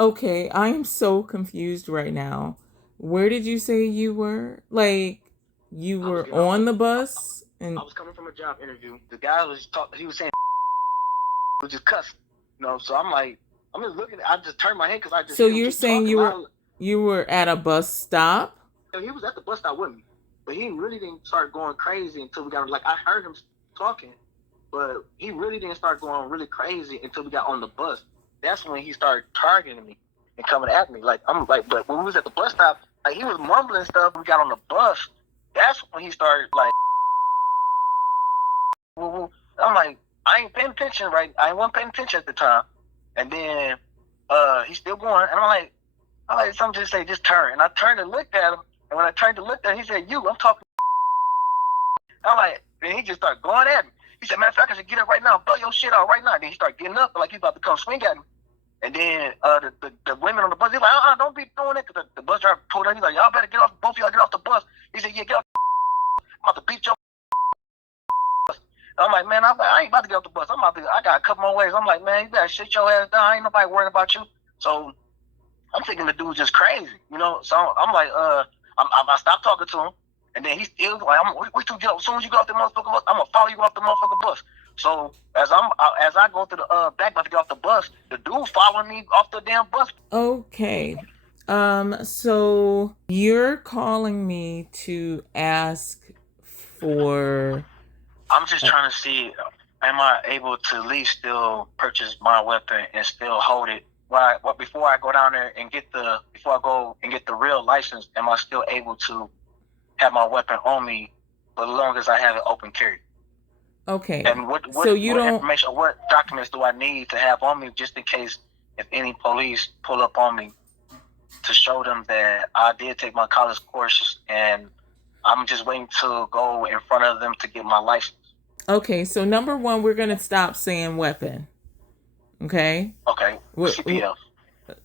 Okay, I am so confused right now. Where did you say you were? Like, you I was were getting off. on the I, bus I and was coming from a job interview. The guy was talking. He was saying, he was just cussing. So I'm like, I'm just looking. I just turned my head because I just so hear him you're keep saying talking. you were at a bus stop? He was at the bus stop with me, but he really didn't start going crazy until we got like I heard him talking, but he really didn't start going really crazy until we got on the bus. That's when he started targeting me and coming at me. Like I'm like, but when we was at the bus stop, like he was mumbling stuff. We got on the bus. That's when he started like. I'm like, I ain't paying attention, right? I wasn't paying attention at the time. And then he's still going. And I'm like, something just say, just turn. And I turned and looked at him. And when I turned to look at him, he said, I'm talking. I'm like, then he just started going at me. He said, matter of fact, I should get up right now, blow your shit out right now. And then he started getting up like he's about to come swing at me. And then the women on the bus, he's like, don't be doing it. Because the bus driver pulled up. He's like, y'all better get off, both of y'all get off the bus. He said, yeah, get off. I'm about to beat your. I'm like, man, I ain't about to get off the bus. I got a couple more ways. I'm like, man, you better sit your ass down. Ain't nobody worried about you. So I'm thinking the dude's just crazy, So I'm like, I stopped talking to him, and then he still like, we two get up. As soon as you get off the motherfucking bus, I'm gonna follow you off the motherfucking bus. So as I go to the back about to get off the bus, the dude following me off the damn bus. Okay. So you're calling me to ask for I'm just uh, trying to see, am I able to at least still purchase my weapon and still hold it? Before I go down there and before I go and get the real license, am I still able to have my weapon on me for as long as I have it open carry? okay. And So you what don't information, what documents do I need to have on me just in case if any police pull up on me to show them that I did take my college courses and I'm just waiting to go in front of them to get my license. Okay, so number one, we're gonna stop saying weapon. Okay? Okay, We're, CPF.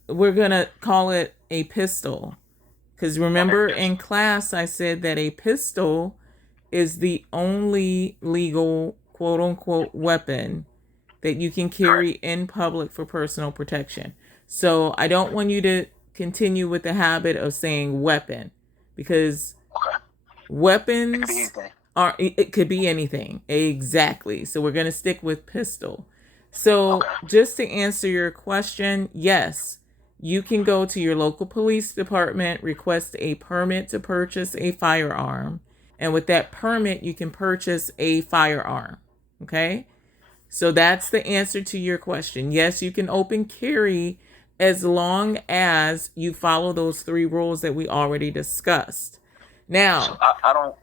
we're gonna call it a pistol. Because Okay, remember in pistol. class I said that a pistol is the only legal quote unquote weapon that you can carry Correct. in public for personal protection. So I don't want you to continue with the habit of saying weapon because Okay. It could be weapons anything. are, it could be anything. Exactly. So we're going to stick with pistol. So Okay. just to answer your question, yes, you can go to your local police department, request a permit to purchase a firearm, and with that permit you can purchase a firearm. Okay? So that's the answer to your question. Yes, you can open carry as long as you follow those three rules that we already discussed. So Now, I don't.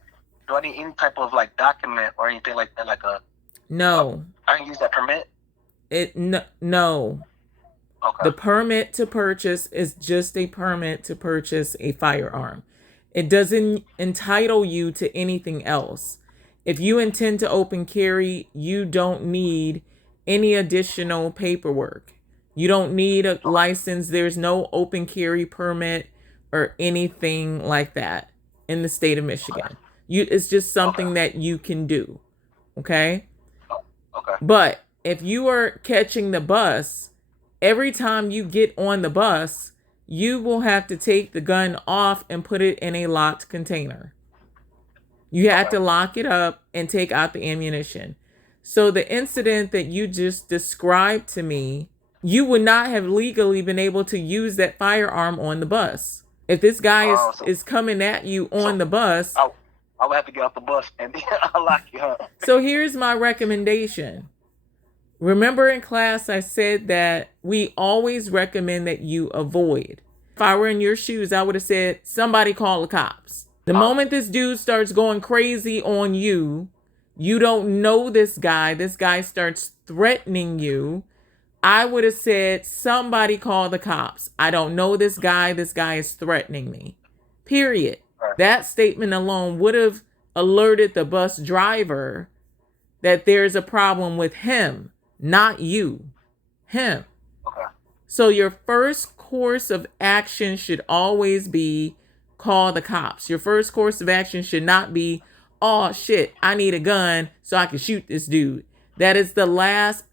Do I need any type of like document or anything like that? A no, I can use that permit. no. Okay. The permit to purchase is just a permit to purchase a firearm. It doesn't entitle you to anything else. If you intend to open carry, you don't need any additional paperwork. You don't need a Okay. license. There's no open carry permit or anything like that in the state of Okay. Michigan. It's just Okay. something that you can do. Okay? Okay. But if you are catching the bus, every time you get on the bus, you will have to take the gun off and put it in a locked container. You have Okay. to lock it up and take out the ammunition. So the incident that you just described to me, you would not have legally been able to use that firearm on the bus. If this guy Oh, is coming at you on so the bus, I I would have to get off the bus and then I'll lock you up. so here's my recommendation. Remember in class, I said that we always recommend that you avoid. If I were in your shoes, I would have said, somebody call the cops. The Oh, moment this dude starts going crazy on you, you don't know this guy starts threatening you. I would have said, somebody call the cops. I don't know this guy is threatening me. Period. right. That statement alone would have alerted the bus driver that there's a problem with him, not you, him. Okay. So your first course of action should always be call the cops. Your first course of action should not be, oh shit, I need a gun so I can shoot this dude. That is the last,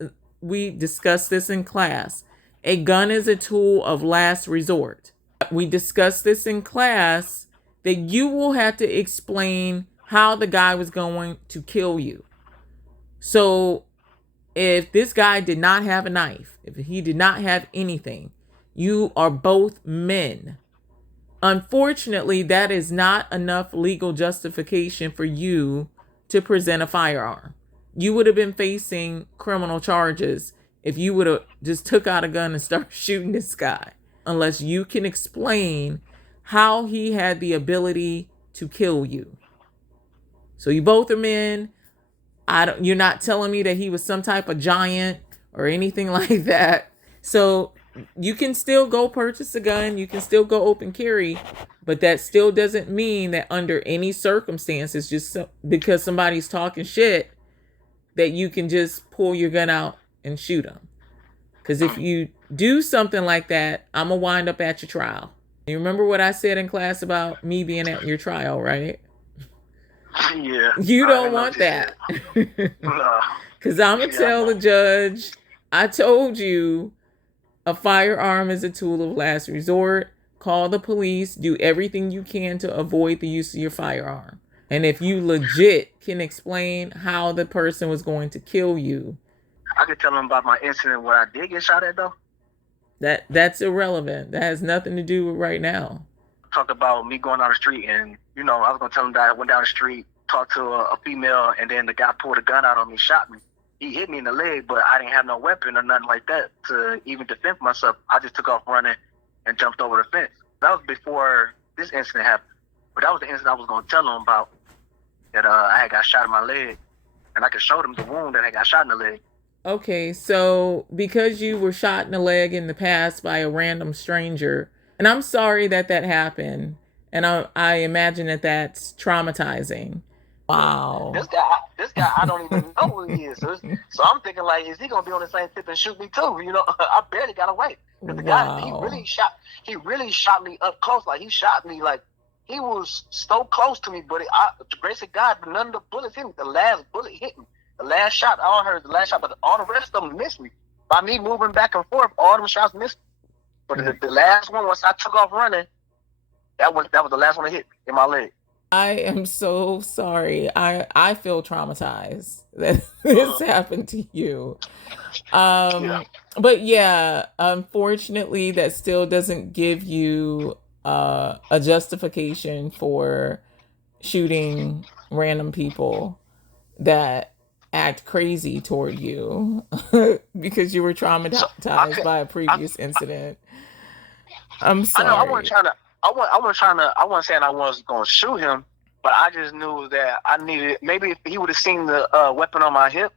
we discussed this in class. A gun is a tool of last resort. We discussed this in class that you will have to explain how the guy was going to kill you. So if this guy did not have a knife, if he did not have anything, you are both men. Unfortunately, that is not enough legal justification for you to present a firearm. You would have been facing criminal charges if you would have just took out a gun and started shooting this guy, unless you can explain how he had the ability to kill you. So you both are men. You're not telling me that he was some type of giant or anything like that. So you can still go purchase a gun, you can still go open carry, but that still doesn't mean that under any circumstances, just because somebody's talking shit, that you can just pull your gun out and shoot them. Because if you do something like that, I'm going to wind up at your trial. You remember what I said in class about me being at your trial, right? Yeah. You don't want that. Because I'm going to tell the judge, I told you a firearm is a tool of last resort. Call the police. Do everything you can to avoid the use of your firearm. And if you legit can explain how the person was going to kill you. I could tell them about my incident where I did get shot at, though. That's irrelevant. That has nothing to do with right now. Talk about me going down the street, and I was gonna tell him that I went down the street, talked to a female, and then the guy pulled a gun out on me, shot me. He hit me in the leg, but I didn't have no weapon or nothing like that to even defend myself. I just took off running and jumped over the fence. That was before this incident happened. But that was the incident I was gonna tell him about, that I had got shot in my leg, and I could show them the wound that I got shot in the leg. Okay, so because you were shot in the leg in the past by a random stranger, and I'm sorry that happened, and I imagine that that's traumatizing. Wow. This guy, I don't even know who he is. So I'm thinking, like, is he gonna be on the same tip and shoot me too? I barely got away. Because the guy, he really shot me up close. Like, he shot me, like, he was so close to me, but the grace of God, none of the bullets hit me. The last bullet hit me. The last shot, I heard the last shot, but all the rest of them missed me. By me moving back and forth, all them shots missed me. But the last one, once I took off running, that was the last one that hit me in my leg. I am so sorry. I feel traumatized that this happened to you. But yeah, unfortunately, that still doesn't give you a justification for shooting random people that act crazy toward you because you were traumatized by a previous incident. I'm sorry. I know. I wasn't saying I was going to shoot him, but I just knew that I needed. Maybe if he would have seen the weapon on my hip,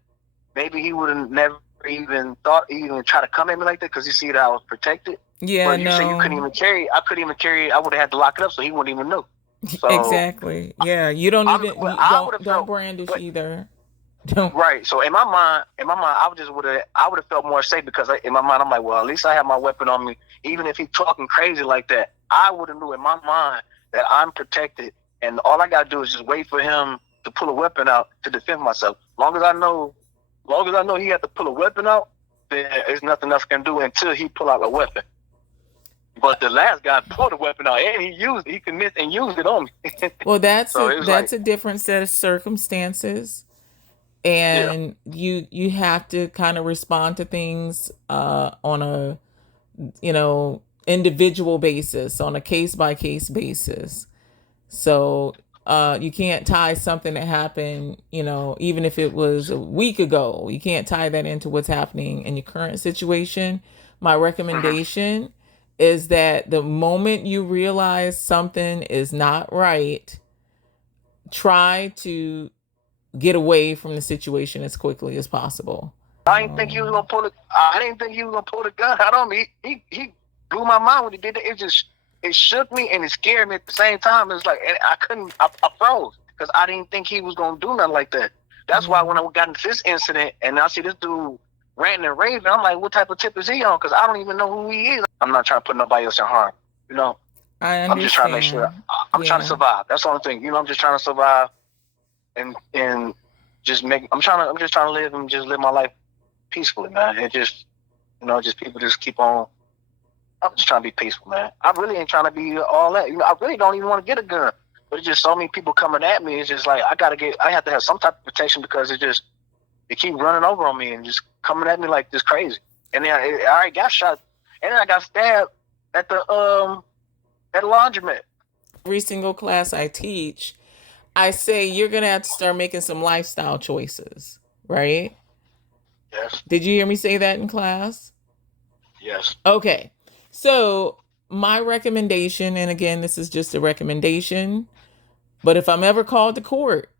maybe he would have never even try to come at me like that, because you see that I was protected. Yeah, but you say you couldn't even carry. I couldn't even carry. I would have had to lock it up, so he wouldn't even know. So, exactly. Yeah, you don't even don't brandish either. Don't. Right. So in my mind, I would have felt more safe, because in my mind I'm like, well, at least I have my weapon on me. Even if he's talking crazy like that, I would have knew in my mind that I'm protected, and all I gotta do is just wait for him to pull a weapon out to defend myself. Long as I know he had to pull a weapon out, then there's nothing else I can do until he pull out a weapon. But the last guy pulled a weapon out, and he convinced and used it on me. Well, that's a different set of circumstances. And you have to kind of respond to things on a individual basis, on a case by case basis. So you can't tie something that happened, even if it was a week ago, you can't tie that into what's happening in your current situation. My recommendation is that the moment you realize something is not right, try to get away from the situation as quickly as possible. I didn't think he was gonna pull the gun out on me. He blew my mind when he did it. It shook me and it scared me at the same time. It was like, and I froze, because I didn't think he was gonna do nothing like that. That's why when I got into this incident and I see this dude ranting and raving, I'm like, what type of tip is he on? Because I don't even know who he is. I'm not trying to put nobody else in harm. I understand. I'm just trying to make sure I'm trying to survive. That's the only thing. I'm just trying to survive and just I'm just trying to live and just live my life peacefully, man. And just people just keep on. I'm just trying to be peaceful, man. I really ain't trying to be all that. I really don't even want to get a gun. But it's just so many people coming at me. It's just like I have to have some type of protection because they keep running over on me and just coming at me like this crazy. And then I already got shot, and then I got stabbed at the laundromat. Every single class I teach, I say you're gonna have to start making some lifestyle choices, right? Yes. Did you hear me say that in class? Yes. Okay. So my recommendation, and again, this is just a recommendation, but if I'm ever called to court,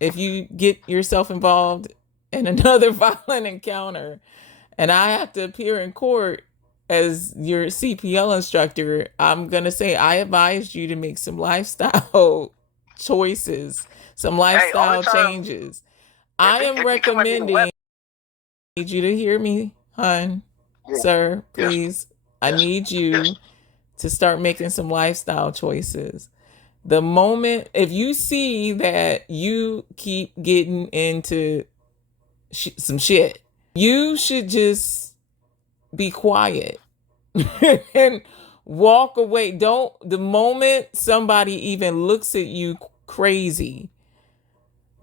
if you get yourself involved in another violent encounter and I have to appear in court as your CPL instructor, I'm going to say I advised you to make some lifestyle choices, some lifestyle changes. I am recommending, need you to hear me, hon, sir, please. I need you to start making some lifestyle choices. The moment, if you see that you keep getting into some shit, you should just be quiet and walk away. The moment somebody even looks at you crazy,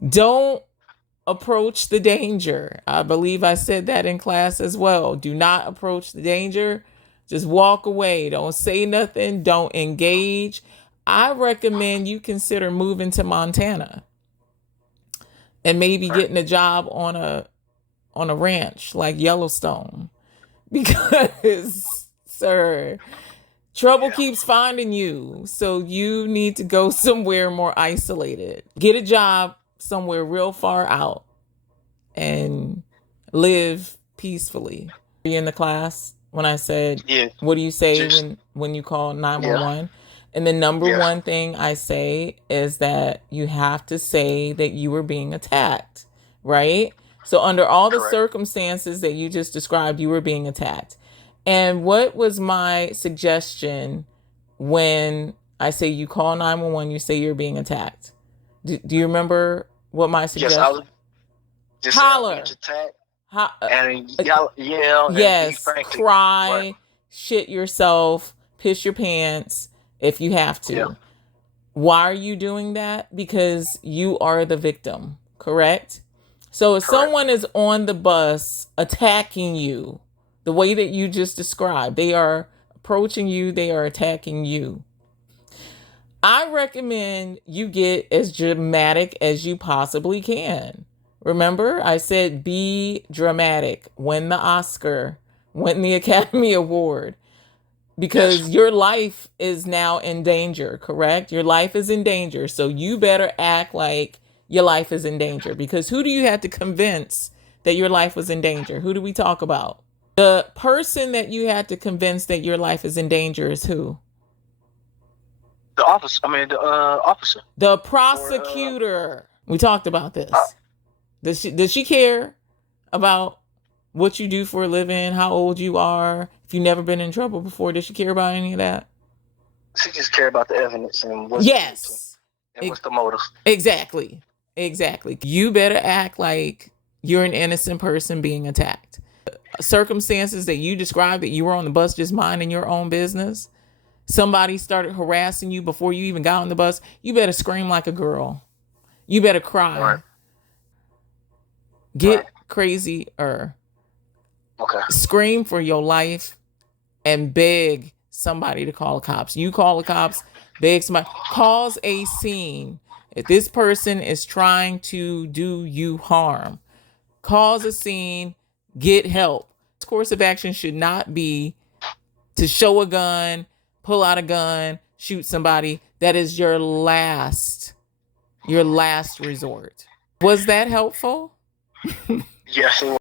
don't approach the danger. I believe I said that in class as well. Do not approach the danger. Just walk away. Don't say nothing. Don't engage. I recommend you consider moving to Montana and maybe getting a job on a ranch like Yellowstone, because sir, trouble keeps finding you. So you need to go somewhere more isolated. Get a job somewhere real far out and live peacefully. Be in the class when I said, what do you say when you call 911? And the number one thing I say is that you have to say that you were being attacked, right? So under all the circumstances that you just described, you were being attacked. And what was my suggestion when I say you call 911, you say you're being attacked? Do you remember what my suggestion? Yes, I was just holler. And yell. Yes, cry, shit yourself, piss your pants if you have to. Yeah. Why are you doing that? Because you are the victim, correct? So if someone is on the bus attacking you, the way that you just described, they are approaching you, they are attacking you. I recommend you get as dramatic as you possibly can. Remember, I said be dramatic, win the Oscar, win the Academy Award, because your life is now in danger, correct? Your life is in danger. So you better act like your life is in danger, because who do you have to convince that your life was in danger? Who do we talk about? The person that you had to convince that your life is in danger is who? The officer. The officer. The prosecutor. We talked about this. Does she care about what you do for a living, how old you are, if you've never been in trouble before? Does she care about any of that? She just care about the evidence and what's the motive. Exactly. You better act like you're an innocent person being attacked. Circumstances that you described, that you were on the bus just minding your own business, somebody started harassing you before you even got on the bus, you better scream like a girl. You better cry. Right. Get crazy or scream for your life and beg somebody to call the cops. You call the cops, beg somebody, cause a scene. If this person is trying to do you harm, cause a scene, get help. This course of action should not be to show a gun, pull out a gun, shoot somebody. That is your last resort. Was that helpful? Yes, it was.